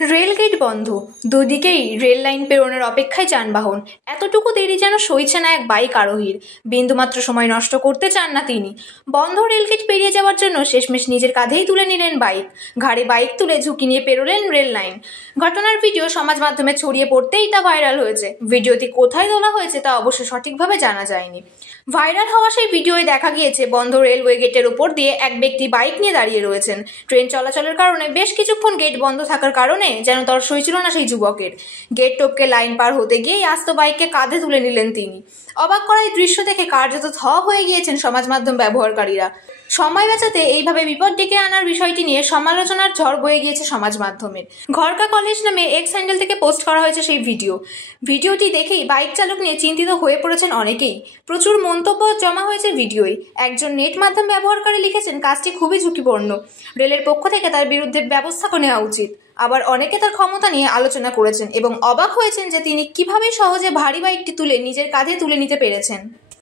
Rail gate বন্ধ, দুদিকেই rail line পেরোনোর অপেক্ষায় যানবাহন। এতটুকু দেরি যেন সইছে না এক বাইক আরোহীর। বিন্দুমাত্র সময় নষ্ট করতে চান না তিনি। বন্ধ রেলগেট পেরিয়ে যাওয়ার জন্য শেষমেশ নিজের কাঁধেই তুলে নিলেন বাইক। ঘাড়ে বাইক তুলে ঝুঁকি নিয়ে পেরোলেন রেল লাইন। ঘটনার ভিডিও সমাজ মাধ্যমে ছড়িয়ে পড়তেই তা ভাইরাল হয়েছে। ভিডিওটি কোথায় তোলা হয়েছে তা অবশ্য সঠিকভাবে জানা যায়নি। ভাইরাল হওয়া সেই ভিডিওয় দেখা গিয়েছে বন্ধ রেলওয়ে গেটের উপর দিয়ে এক ব্যক্তি বাইক নিয়ে দাঁড়িয়ে রয়েছেন। ট্রেন চলাচলের কারণে বেশ কিছুক্ষণ গেট বন্ধ থাকার কারণে যেন তর সইছিল না সেই যুবকের। গেট টপকে লাইন পার হতে গিয়েই আস্ত বাইককে কাঁধে তুলে নিলেন তিনি। অবাক করা এই দৃশ্য দেখে কার্যত থ হয়ে গিয়েছেন সমাজ মাধ্যম ব্যবহারকারীরা। সময় বাঁচাতে এইভাবে বিপদ ডেকে আনার বিষয়টি নিয়ে সমালোচনার ঝড় বয়ে গিয়েছে সমাজ মাধ্যমের। ঘরকা কলেজ নামে এক্স হ্যান্ডেল থেকে পোস্ট করা হয়েছে সেই ভিডিওটি দেখেই বাইক চালক নিয়ে চিন্তিত হয়ে পড়েছেন অনেকেই। প্রচুর মন্তব্য জমা হয়েছে ভিডিওয়। একজন নেট মাধ্যম ব্যবহারকারী লিখেছেন, কাজটি খুবই ঝুঁকিপূর্ণ, রেলের পক্ষ থেকে তার বিরুদ্ধে ব্যবস্থা নেওয়া উচিত। আবার অনেকে তার ক্ষমতা নিয়ে আলোচনা করেছেন এবং অবাক হয়েছেন যে তিনি কিভাবে সহজে ভারী বাইকটি তুলে নিজের কাঁধে তুলে নিতে পেরেছেন।